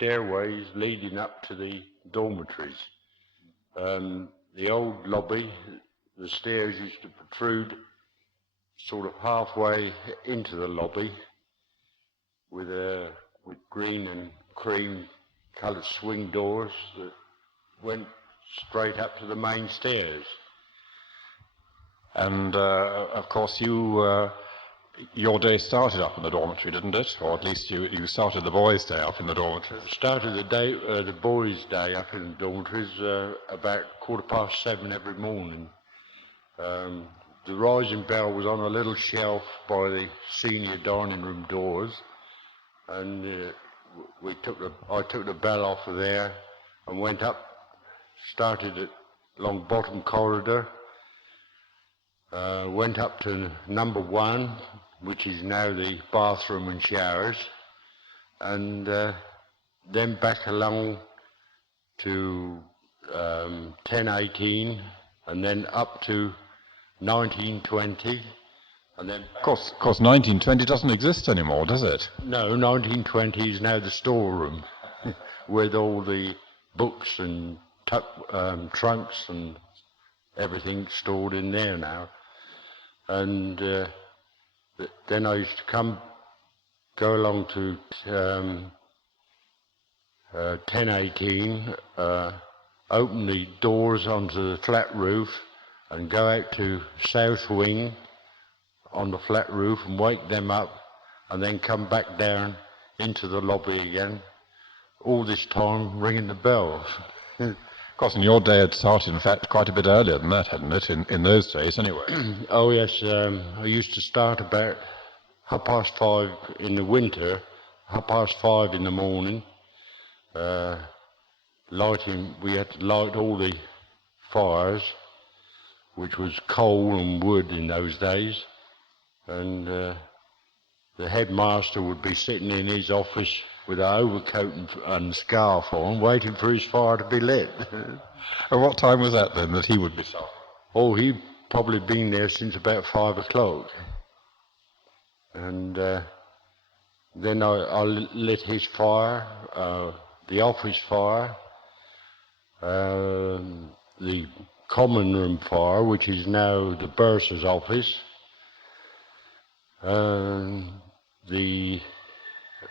stairways leading up to the dormitories. The old lobby, the stairs used to protrude sort of halfway into the lobby with green and cream coloured swing doors that went straight up to the main stairs. And of course your day started up in the dormitory, didn't it? Or at least you started the boys' day up in the dormitory. Started the boys' day up in the dormitories about 7:15 every morning. The rising bell was on a little shelf by the senior dining room doors, and I took the bell off of there and went up, started it along bottom corridor, went up to number 1, which is now the bathroom and showers, and then back along to 1018, and then up to 1920, and then... Of course 1920 doesn't exist anymore, does it? No, 1920 is now the storeroom, with all the books and trunks and everything stored in there now. And then I used to go along to 1018, open the doors onto the flat roof and go out to South Wing on the flat roof and wake them up, and then come back down into the lobby again, all this time ringing the bells. Of course, in your day it started, in fact, quite a bit earlier than that, hadn't it, in those days anyway? Oh yes, I used to start about 5:30 in the winter, 5:30 in the morning. We had to light all the fires, which was coal and wood in those days, and the headmaster would be sitting in his office with an overcoat and scarf on, waiting for his fire to be lit. And what time was that then, that he would be starting? Oh, he'd probably been there since about 5 o'clock. And then I lit his fire, the office fire, the common room fire, which is now the bursar's office, the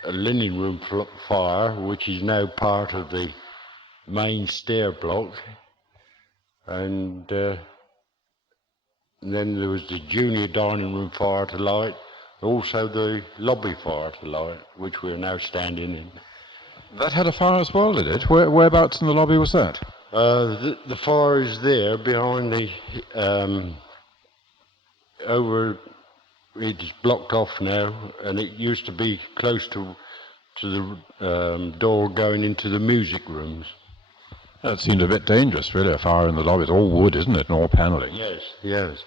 linen room fire, which is now part of the main stair block, and then there was the junior dining room fire to light, also the lobby fire to light, which we're now standing in. That had a fire as well, did it? Whereabouts in the lobby was that? The fire is there behind the it's blocked off now, and it used to be close to the door going into the music rooms. That seemed a bit dangerous, really, a fire in the lobby. It's all wood, isn't it, and all panelling? Yes, yes.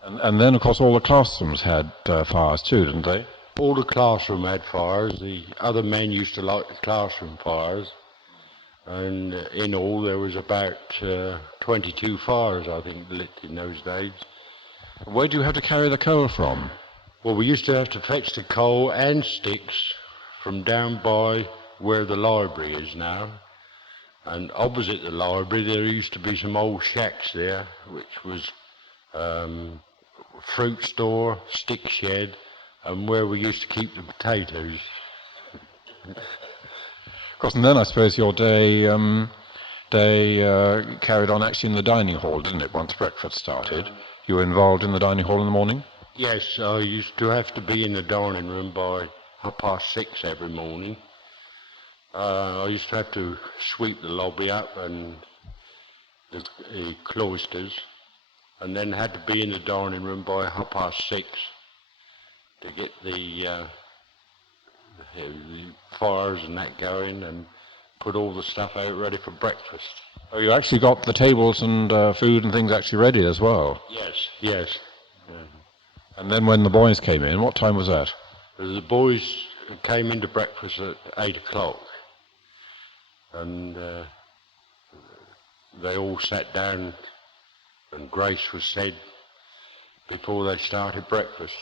And then, of course, all the classrooms had fires too, didn't they? All the classroom had fires. The other men used to light the classroom fires, and in all there was about 22 fires, I think, lit in those days. Where do you have to carry the coal from? Well, we used to have to fetch the coal and sticks from down by where the library is now. And opposite the library there used to be some old shacks there, which was fruit store, stick shed, and where we used to keep the potatoes. Of course, and then I suppose your day carried on actually in the dining hall, didn't it, once breakfast started? You were involved in the dining hall in the morning? Yes, I used to have to be in the dining room by 6:30 every morning. I used to have to sweep the lobby up and the cloisters, and then had to be in the dining room by 6:30 to get the fires and that going, and put all the stuff out ready for breakfast. Oh, you actually got the tables and food and things actually ready as well? Yes, yes. And then when the boys came in, what time was that? The boys came into breakfast at 8 o'clock, and they all sat down and grace was said before they started breakfast.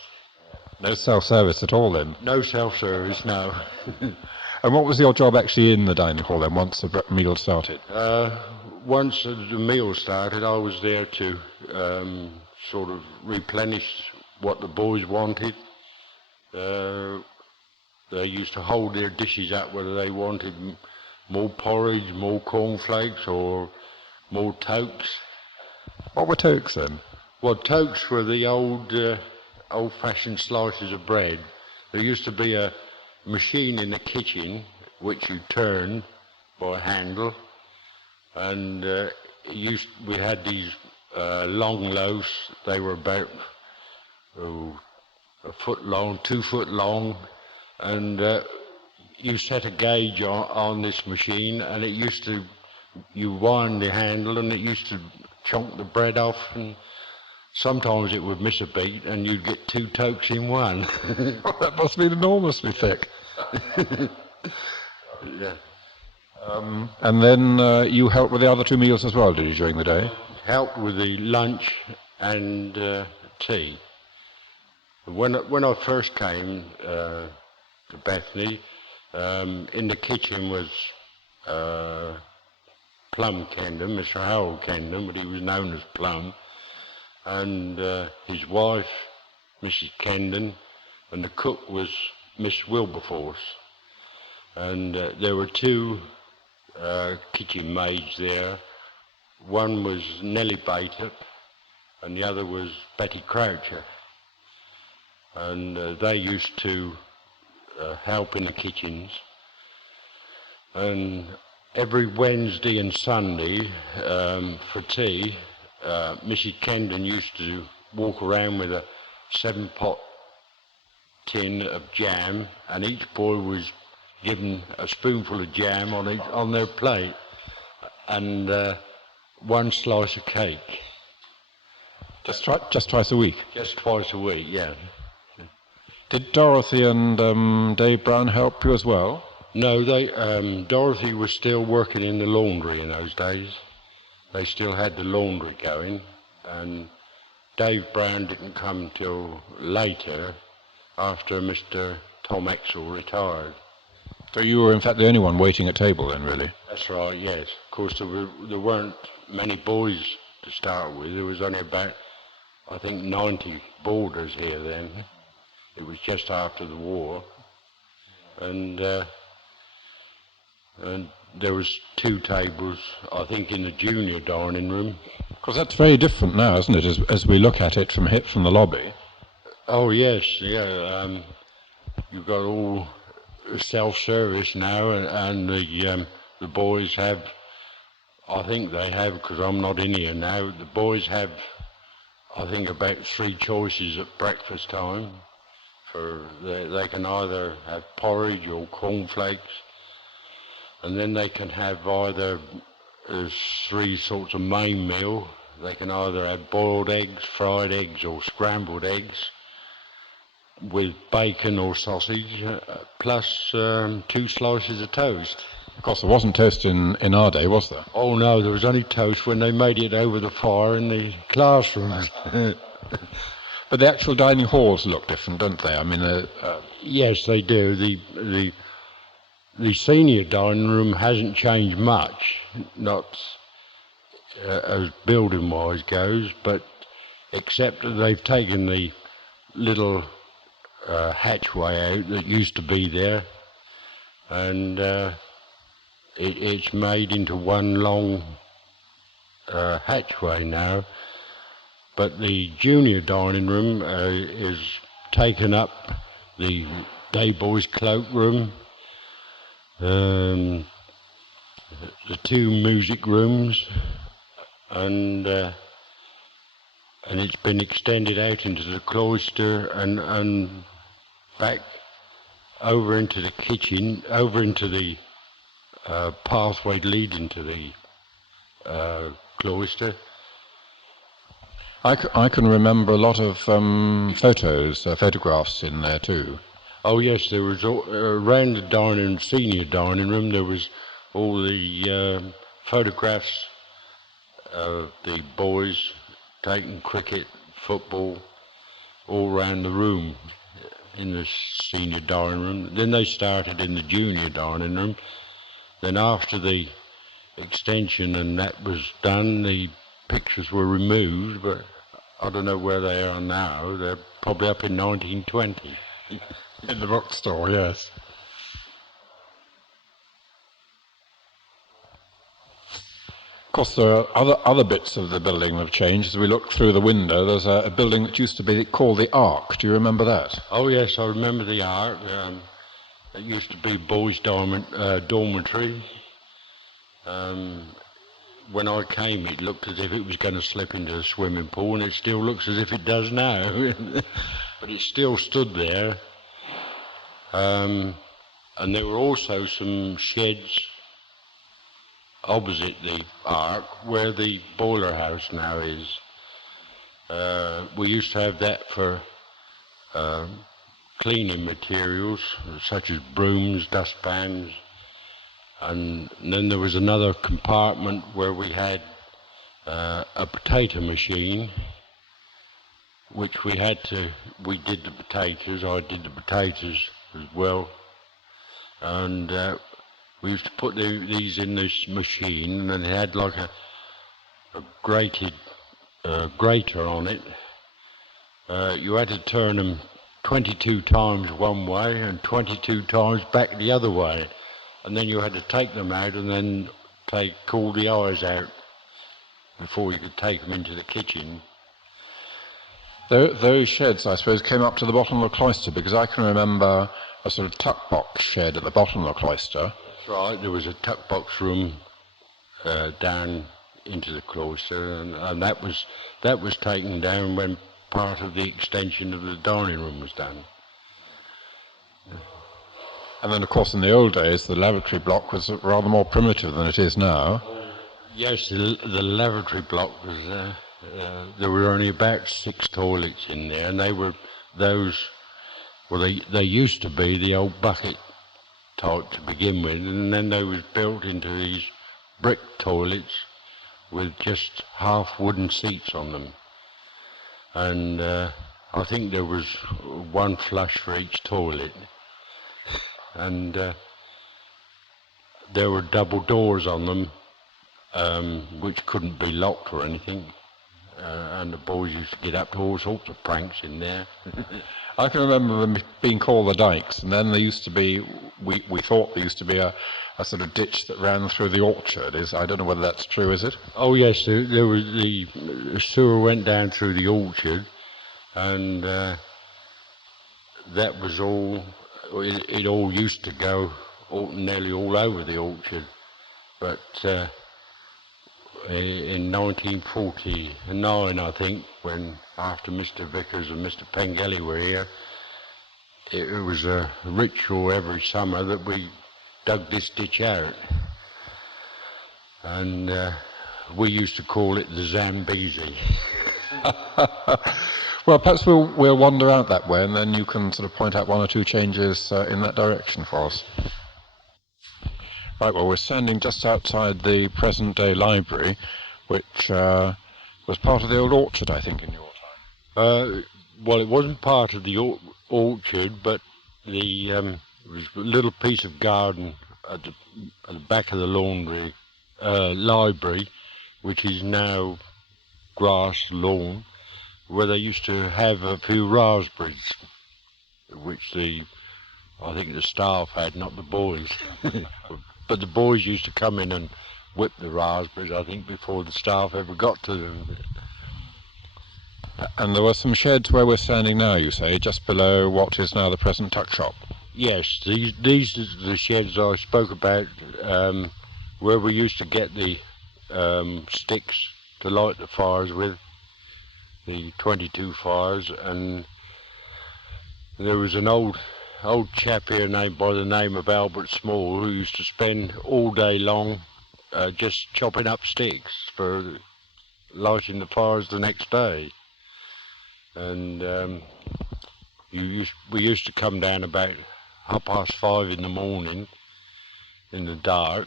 No self-service at all then? No self-service, no. And what was your job actually in the dining hall then, once the meal started? Once the meal started, I was there to sort of replenish what the boys wanted. They used to hold their dishes up whether they wanted more porridge, more cornflakes, or more toques. What were toques then? Well, toques were the old-fashioned slices of bread. There used to be a machine in the kitchen which you turned by a handle, and we had these long loaves. They were about a foot long, 2 foot long, and you set a gauge on this machine, and you wind the handle, and it used to chunk the bread off, and sometimes it would miss a beat, and you'd get 2 toques in one. That must have been enormously thick. Yeah. And then you helped with the other 2 meals as well, did you, during the day? Helped with the lunch and tea. When I first came to Bethany, in the kitchen was Plum Kendon, Mr. Harold Kendon, but he was known as Plum, and his wife, Mrs. Kendon, and the cook was Miss Wilberforce. And there were 2 kitchen maids there. One was Nellie Bater, and the other was Betty Croucher. And they used to help in the kitchens. And every Wednesday and Sunday for tea, Mrs. Kendon used to walk around with a 7-pot tin of jam, and each boy was given a spoonful of jam on their plate, and 1 slice of cake. Just twice a week? Just twice a week, yeah. Did Dorothy and Dave Brown help you as well? No, Dorothy was still working in the laundry in those days. They still had the laundry going, and Dave Brown didn't come till later, after Mr. Tom Exel retired. So you were in fact the only one waiting at table then, really? That's right, yes. Of course, there weren't many boys to start with. There was only about, I think, 90 boarders here then. It was just after the war. And there was 2 tables, I think, in the junior dining room. Because that's very different now, isn't it, as we look at it from the lobby? Oh, yes, yeah. You've got all self-service now, and the boys have, I think they have, because I'm not in here now, the boys have, I think, about 3 choices at breakfast time. They can either have porridge or cornflakes, and then they can have either 3 sorts of main meal. They can either have boiled eggs, fried eggs, or scrambled eggs with bacon or sausage, plus 2 slices of toast. Of course, there wasn't toast in our day, was there? Oh no, there was only toast when they made it over the fire in the classrooms. But the actual dining halls look different, don't they? I mean, yes, they do. The senior dining room hasn't changed much, not as building-wise goes, but except that they've taken the little hatchway out that used to be there, and it's made into one long hatchway now. But the junior dining room is taken up, the day boys' cloakroom, the 2 music rooms, and it's been extended out into the cloister and back over into the kitchen, over into the pathway leading to the cloister. I can remember a lot of photographs in there too. Oh yes, there was around the senior dining room. There was all the photographs of the boys taking cricket, football, all round the room. in the senior dining room. Then they started in the junior dining room. Then after the extension and that was done, the pictures were removed, but I don't know where they are now. They're probably up in 1920. In the bookstore, yes. Of course, there are other bits of the building that have changed. As we look through the window, there's a building that used to be called the Ark. Do you remember that? Oh yes, I remember the Ark. It used to be boys' dormitory. When I came, it looked as if it was going to slip into the swimming pool, and it still looks as if it does now. But it still stood there. And there were also some sheds opposite the Ark where the boiler house now is. We used to have that for cleaning materials such as brooms, dustpans, and then there was another compartment where we had a potato machine, which we did the potatoes. I did the potatoes as well, and we used to put these in this machine, and it had like a grated grater on it. You had to turn them 22 times one way and 22 times back the other way, and then you had to take them out and then cool the eyes out before you could take them into the kitchen. Those sheds, I suppose, came up to the bottom of the cloister, because I can remember a sort of tuck box shed at the bottom of the cloister. That's right, there was a tuck box room down into the cloister, and that was taken down when part of the extension of the dining room was done. And then, of course, in the old days, the lavatory block was rather more primitive than it is now. Yes, the lavatory block was there were only about 6 toilets in there, and they used to be the old bucket type to begin with, and then they was built into these brick toilets with just half wooden seats on them. And I think there was one flush for each toilet. And there were double doors on them, which couldn't be locked or anything. And the boys used to get up to all sorts of pranks in there. I can remember them being called the dykes, and then there used to be, we thought there used to be a sort of ditch that ran through the orchard. I don't know whether that's true, is it? Oh yes, there was the sewer went down through the orchard, and that was all. It all used to go nearly all over the orchard, but in 1949, I think, when after Mr. Vickers and Mr. Pengelly were here, it was a ritual every summer that we dug this ditch out, and we used to call it the Zambezi. Well, perhaps we'll wander out that way, and then you can sort of point out one or two changes in that direction for us. Right, well, we're standing just outside the present-day library, which was part of the old orchard, I think, in your time. Well, it wasn't part of the orchard, but it was a little piece of garden at the back of the library, which is now grass lawn, where they used to have a few raspberries, which I think the staff had, not the boys. But the boys used to come in and whip the raspberries, I think, before the staff ever got to them. And there were some sheds where we're standing now, you say, just below what is now the present tuck shop. Yes, these are the sheds I spoke about, where we used to get the sticks to light the fires with, the 22 fires, and there was an old chap here named by the name of Albert Small, who used to spend all day long just chopping up sticks for lighting the fires the next day. And we used to come down about 5:30 in the morning in the dark,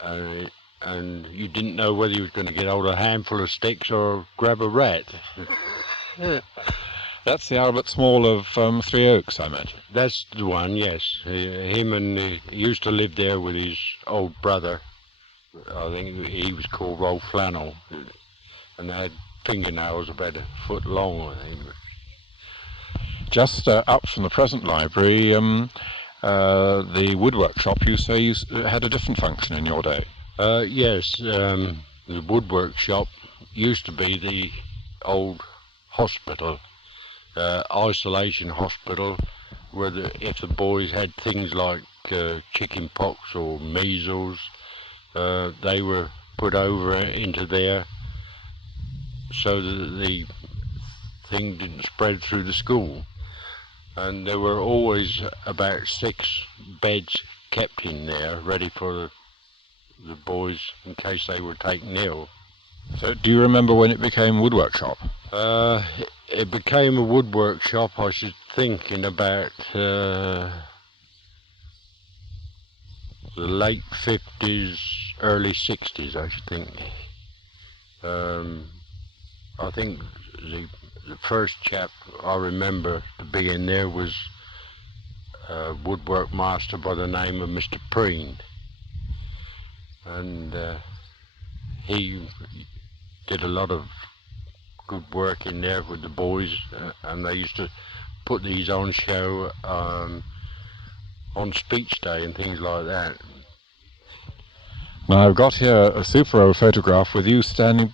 and you didn't know whether you was going to get hold of a handful of sticks or grab a rat. That's the Albert Small of Three Oaks, I imagine. That's the one, yes. Him and he used to live there with his old brother. I think he was called Old Flannel, and they had fingernails about a foot long, I think. Just up from the present library, the woodwork shop, you say, had a different function in your day. Yes, the woodwork shop used to be the old hospital, isolation hospital, where if the boys had things like chicken pox or measles, they were put over into there so that the thing didn't spread through the school. And there were always about 6 beds kept in there, ready for the boys in case they were taken ill. So do you remember when it became woodwork shop? It became a woodwork shop, I should think, in about the late 50s, early 60s, I should think. I think the first chap I remember to be in there was a woodwork master by the name of Mr. Preen. And he did a lot of good work in there with the boys, and they used to put these on show on speech day and things like that. Now I've got here a super old photograph with you standing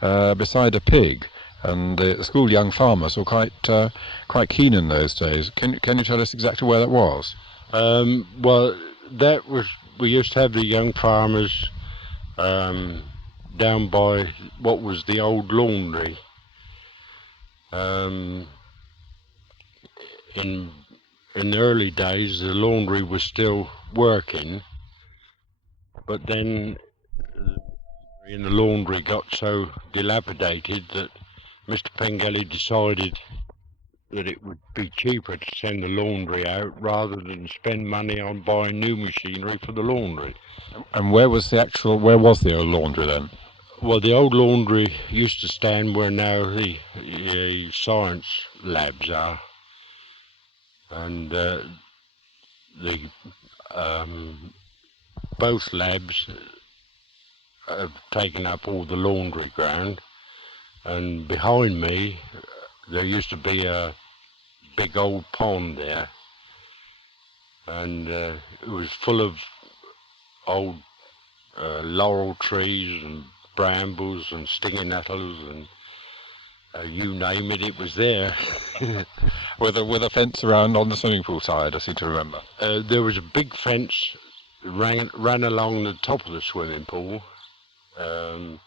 beside a pig, and the school young farmers were quite keen in those days. Can you tell us exactly where that was? Well, that was, we used to have the young farmers down by what was the old laundry. In the early days, the laundry was still working, but then in the laundry got so dilapidated that Mr. Pengelly decided that it would be cheaper to send the laundry out rather than spend money on buying new machinery for the laundry. And where was the old laundry then? Well, the old laundry used to stand where now the science labs are, and both labs have taken up all the laundry ground, and behind me there used to be a big old pond there, and it was full of old laurel trees and brambles and stinging nettles and you name it, it was there. with a fence around on the swimming pool side, I seem to remember. There was a big fence ran along the top of the swimming pool. I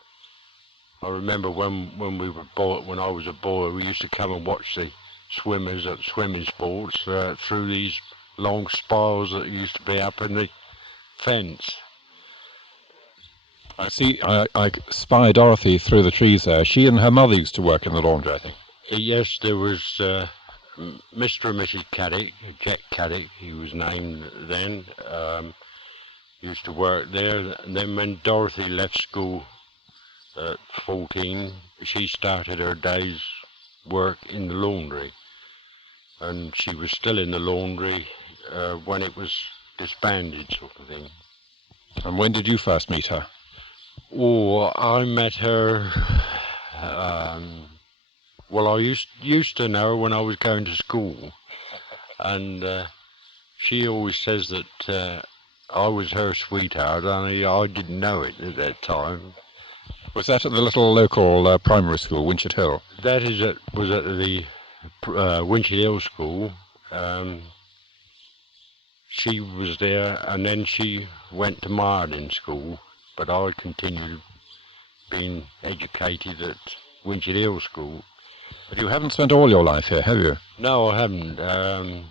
remember when I was a boy, we used to come and watch the swimmers at swimming sports through these long spiles that used to be up in the fence. I see. I spy Dorothy through the trees there. She and her mother used to work in the laundry, I think. Yes, there was Mr. and Mrs. Caddick, Jack Caddick, he was named then, used to work there. And then when Dorothy left school at 14, she started her day's work in the laundry. And she was still in the laundry when it was disbanded, sort of thing. And when did you first meet her? Oh, I met her, well, I used to know her when I was going to school, and she always says that I was her sweetheart, and I didn't know it at that time. Was that at the little local primary school, Winchett Hill? That was at the Winchett Hill School. She was there, and then she went to Mardin School. But I continued being educated at Winchett Hill School. But you haven't spent all your life here, have you? No, I haven't. I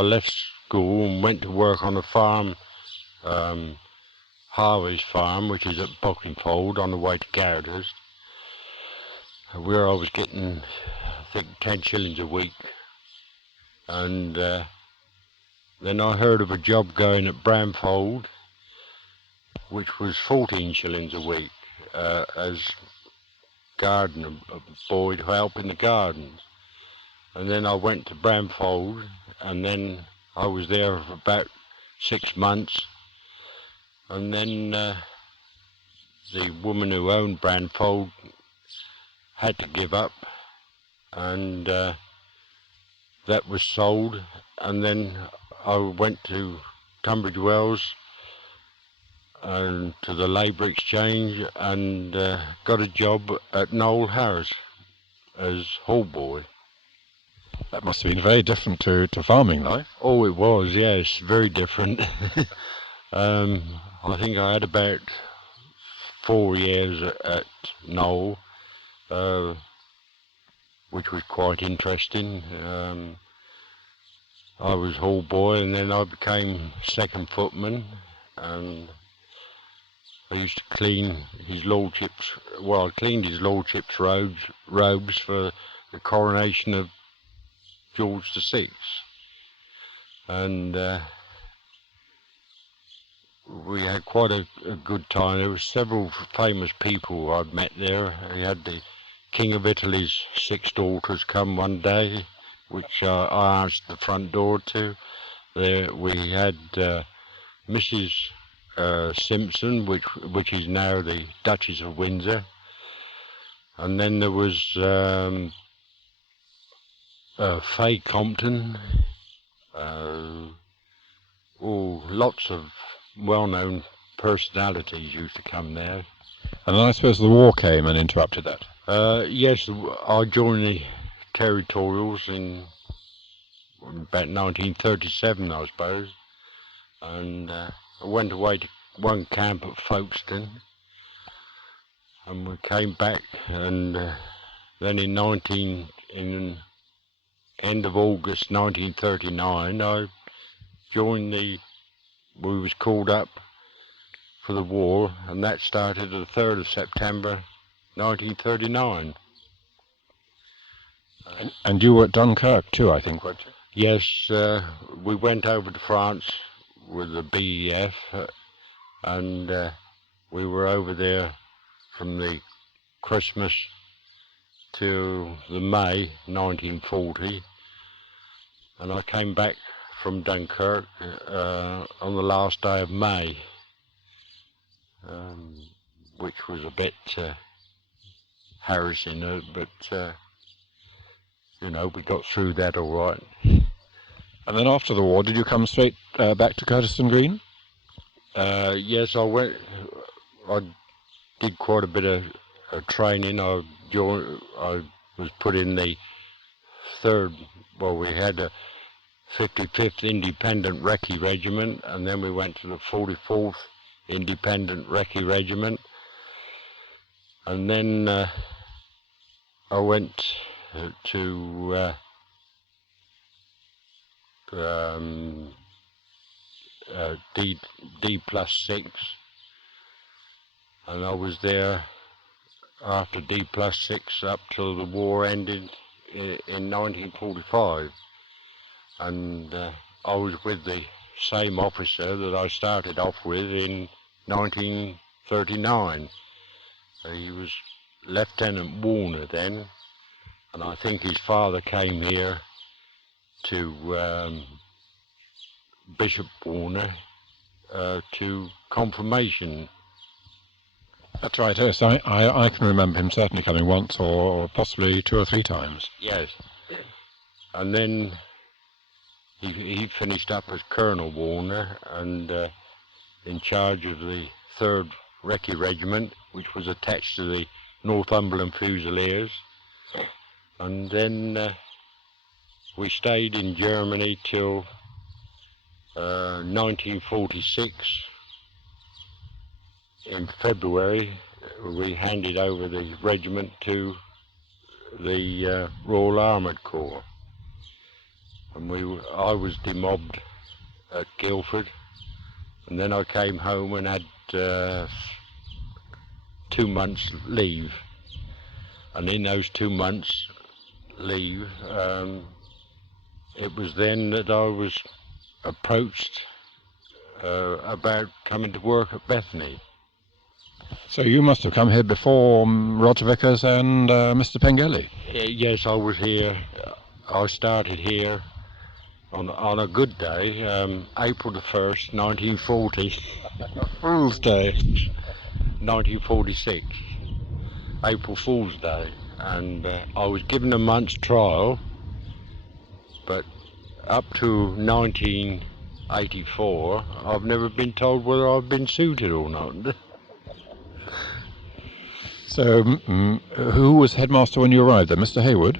left school and went to work on a farm, Harvey's farm, which is at Bockingfold on the way to Goudhurst, where I was getting, I think, 10 shillings a week. And then I heard of a job going at Bramfold, which was 14 shillings a week as garden, a boy to help in the gardens. And then I went to Bramfold, and then I was there for about 6 months. And then the woman who owned Bramfold had to give up, and that was sold. And then I went to Tunbridge Wells and to the Labour Exchange, and got a job at Noel Harris as hall boy. That must have been very different to farming life. Oh, it was, yes, very different. I think I had about 4 years at Noel, which was quite interesting. I was hall boy, and then I became second footman, and I used to clean his lordship's, well, I cleaned his lordship's robes for the coronation of George VI. And we had quite a good time. There were several famous people I'd met there. We had the King of Italy's 6 daughters come one day, which I answered the front door to. There we had Mrs. Simpson, which is now the Duchess of Windsor. And then there was Faye Compton. Lots of well-known personalities used to come there. And then I suppose the war came and interrupted that. Yes, I joined the Territorials in about 1937, I suppose, and I went away to one camp at Folkestone, and we came back, and then in end of August 1939, I joined we was called up for the war, and that started the 3rd of September 1939. And you were at Dunkirk too, I think, weren't you? Yes, we went over to France with the BEF, and we were over there from the Christmas to the May 1940, and I came back from Dunkirk on the last day of May, which was a bit harassing, but we got through that all right. And then after the war, did you come straight back to Curtisden Green? Yes, I went. I did quite a bit of training. I was put in the 3rd. Well, we had a 55th Independent Recce Regiment, and then we went to the 44th Independent Recce Regiment, and then I went to D+6, and I was there after D+6 up till the war ended in 1945, and I was with the same officer that I started off with in 1939. He was Lieutenant Warner then, and I think his father came here to Bishop Warner to confirmation. That's right, yes. I can remember him certainly coming once or possibly 2 or 3 times. Yes. And then he finished up as Colonel Warner, and in charge of the 3rd Recce Regiment, which was attached to the Northumberland Fusiliers. And then we stayed in Germany till 1946. In February, we handed over the regiment to the Royal Armoured Corps, and I was demobbed at Guildford, and then I came home and had 2 months leave, and in those 2 months leave, it was then that I was approached about coming to work at Bethany. So you must have come here before Roger Vickers and Mr. Pengelly. Yes, I was here. I started here on a good day, April the 1st, 1940, Fool's Day. 1946, April Fool's Day. And I was given a month's trial, but up to 1984, I've never been told whether I've been suited or not. So who was headmaster when you arrived there, Mr. Hayward?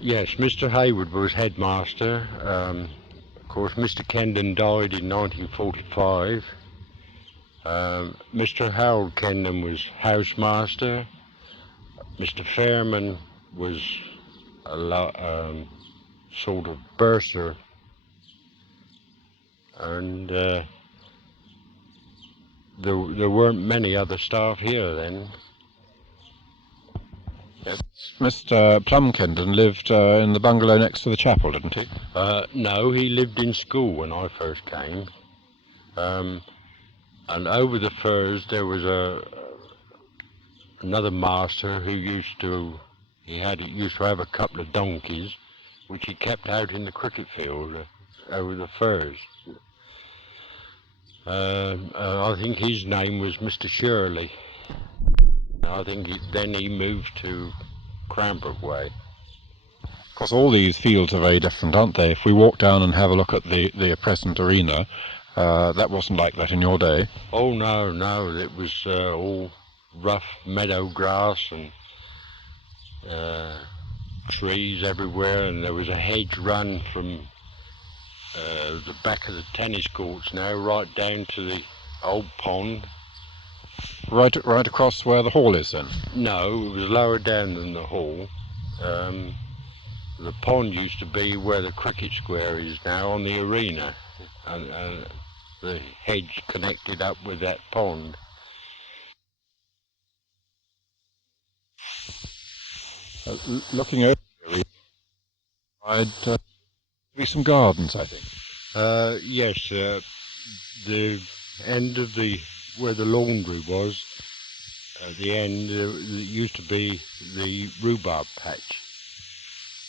Yes, Mr. Hayward was headmaster. Of course, Mr. Kendon died in 1945. Mr. Harold Kendon was housemaster. Mr. Fairman was a sort of bursar, and there weren't many other staff here then. Yes. Mr. Plum Kendon lived in the bungalow next to the chapel, didn't he? No, he lived in school when I first came. And over the Firs there was another master who used to have a couple of donkeys which he kept out in the cricket field over the Firs. I think his name was Mr. Shirley. I think then he moved to Cranbrook Way. Of course, all these fields are very different, aren't they? If we walk down and have a look at the present arena, that wasn't like that in your day. Oh no, it was all rough meadow grass and trees everywhere, and there was a hedge run from the back of the tennis courts now right down to the old pond. Right across where the hall is then? No, it was lower down than the hall. The pond used to be where the cricket square is now, on the arena, and the hedge connected up with that pond. Looking over the arena, I'd be some gardens, I think. Yes, the end of where the laundry was, at the end, there used to be the rhubarb patch,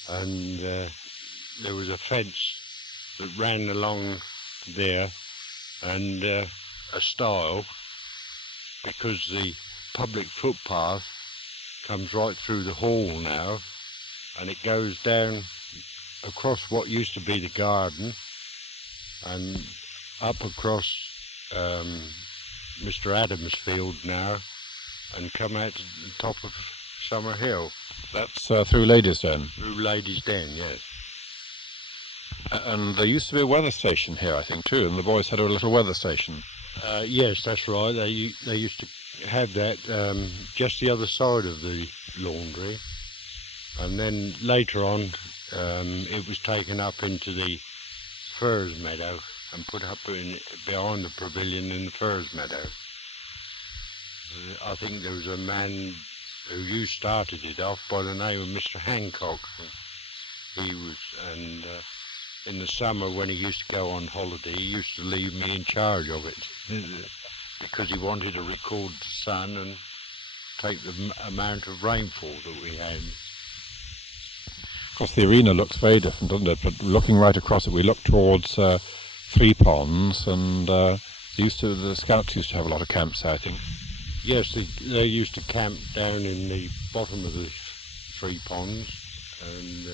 and there was a fence that ran along there, and a stile, because the public footpath comes right through the hall now, and it goes down across what used to be the garden and up across Mr. Adams' field now, and come out to the top of Summer Hill. That's through Ladies' Den? Through Ladies' Den, yes. And there used to be a weather station here, I think, too, and the boys had a little weather station. Yes, that's right. They used to have that just the other side of the laundry, and then later on it was taken up into the furze meadow and put up behind the pavilion in the furze meadow. I think there was a man who started it off by the name of Mr. Hancock. And in the summer when he used to go on holiday, he used to leave me in charge of it because he wanted to record the sun and take the amount of rainfall that we had. Of course, the arena looks very different, doesn't it? But looking right across it, we look towards Three Ponds, and the Scouts used to have a lot of camps, I think. Yes, they used to camp down in the bottom of the Three Ponds, and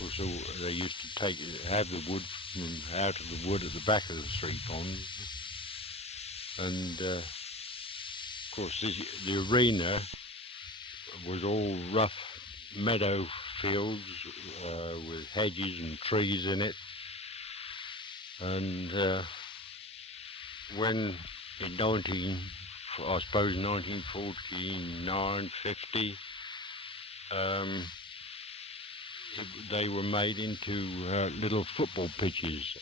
also they used to have the wood from out of the wood at the back of the Three Ponds, and of course the arena was all rough meadow fields with hedges and trees in it, and when in 1949, 50, they were made into little football pitches.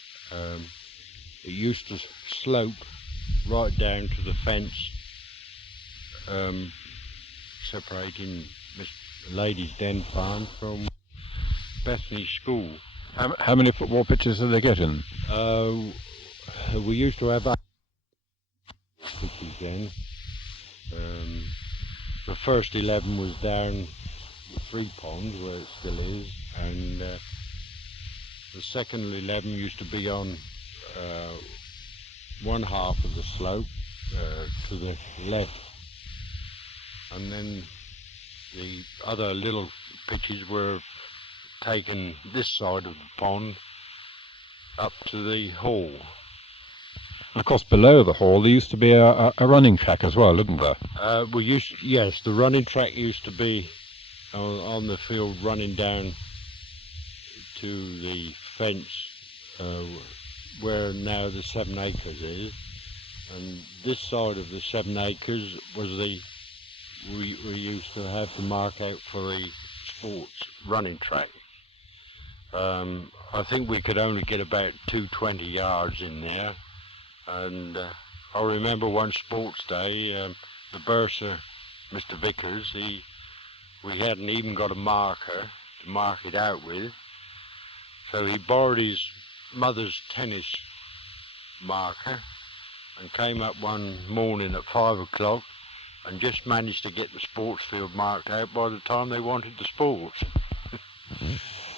It used to slope right down to the fence, separating Ladies' Den Farm from Bethany School. How many football pitches did they get in? We used to have 8 pitches then. The first 11 was down the 3 ponds where it still is, and the second 11 used to be on one half of the slope to the left, and then the other little pitches were taken this side of the pond up to the hall. And of course, below the hall there used to be a running track as well, didn't there? Yes, the running track used to be on the field running down to the fence where now the 7 acres is, and this side of the 7 acres was we used to have to mark out for the sports running track. I think we could only get about 220 yards in there, and I remember one sports day, the bursar, Mr. Vickers, we hadn't even got a marker to mark it out with, so he borrowed his mother's tennis marker and came up one morning at 5 o'clock and just managed to get the sports field marked out by the time they wanted the sports.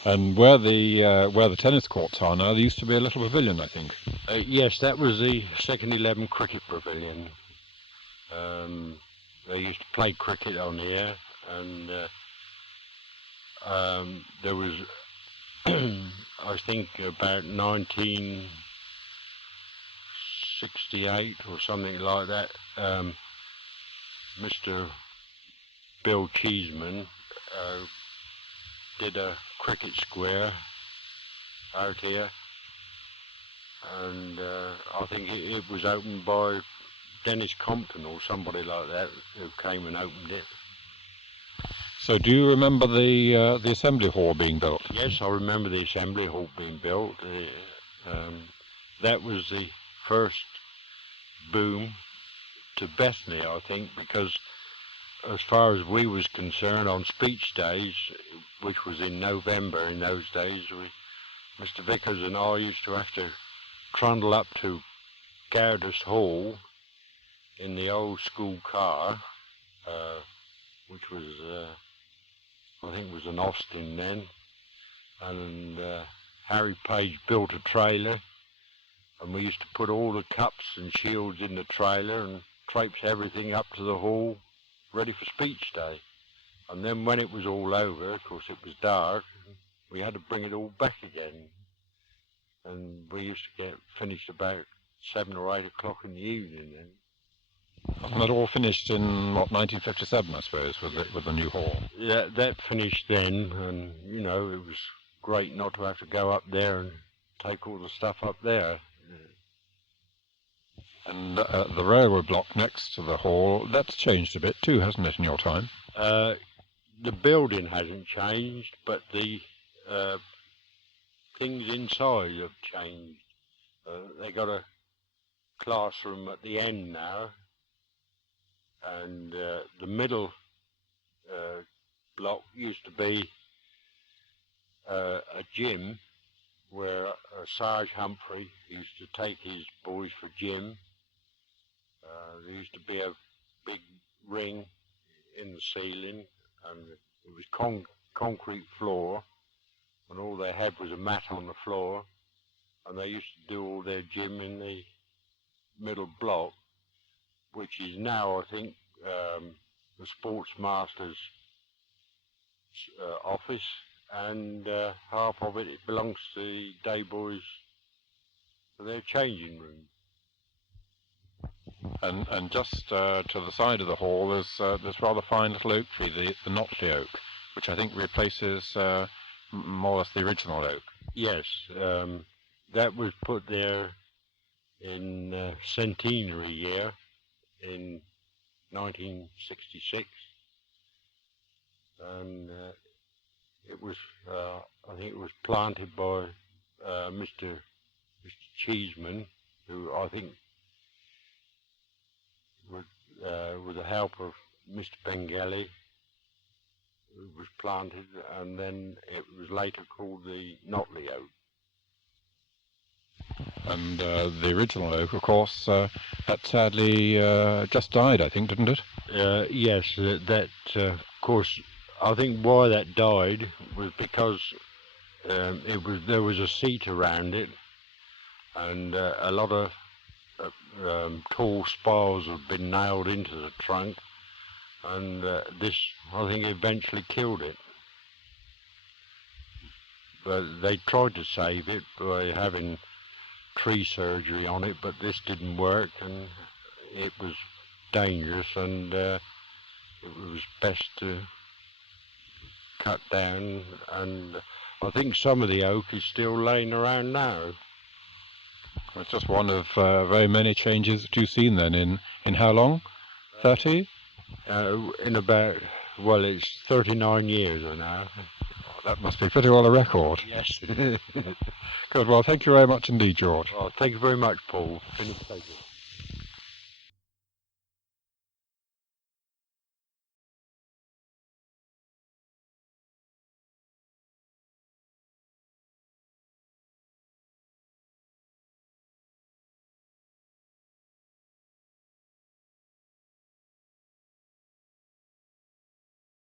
And where the tennis courts are now, there used to be a little pavilion, I think. Yes, that was the second 11 cricket pavilion. They used to play cricket on here, and there was, I think, about 1968 or something like that, Mr. Bill Cheeseman did a cricket square out here, and I think it was opened by Dennis Compton or somebody like that who came and opened it. So do you remember the assembly hall being built? Yes, I remember the assembly hall being built. That was the first boom to Bethany, I think, because as far as we was concerned, on speech days, which was in November in those days, Mr. Vickers and I used to have to trundle up to Goudhurst Hall in the old school car, which was, I think it was an Austin then, and Harry Page built a trailer, and we used to put all the cups and shields in the trailer and traipse everything up to the hall ready for speech day. And then when it was all over, of course it was dark, we had to bring it all back again. And we used to get finished about 7 or 8 o'clock in the evening then. And that all finished in, what, 1957, I suppose, with the new hall? Yeah, that finished then, and, you know, it was great not to have to go up there and take all the stuff up there. And the railway block next to the hall, that's changed a bit too, hasn't it, in your time? The building hasn't changed, but the things inside have changed. They got a classroom at the end now, and the middle block used to be a gym where Sarge Humphrey used to take his boys for gym. There used to be a big ring in the ceiling, and it was concrete floor, and all they had was a mat on the floor, and they used to do all their gym in the middle block, which is now, I think, the sports master's office, and half of it belongs to the day boys for their changing room. And just to the side of the hall, there's rather fine little oak tree, the Notley oak, which I think replaces more or less the original oak. Yes, that was put there in centenary year in 1966, and it was, I think it was planted by Mr. Cheeseman, who I think with the help of Mr. Bengali, it was planted, and then it was later called the Notley oak. And the original oak, of course, that sadly just died, I think, didn't it? Yes, of course, I think why that died was because there was a seat around it, and a lot of tall spars had been nailed into the trunk, and this, I think, eventually killed it. But they tried to save it by having tree surgery on it, but this didn't work, and it was dangerous, and it was best to cut down. And I think some of the oak is still laying around now. It's just one of very many changes that you've seen then in how long? 30? In about, well, it's 39 years now. Oh, that must be pretty well a record. Yes. Good, well, thank you very much indeed, George. Well, thank you very much, Paul. It's been a pleasure.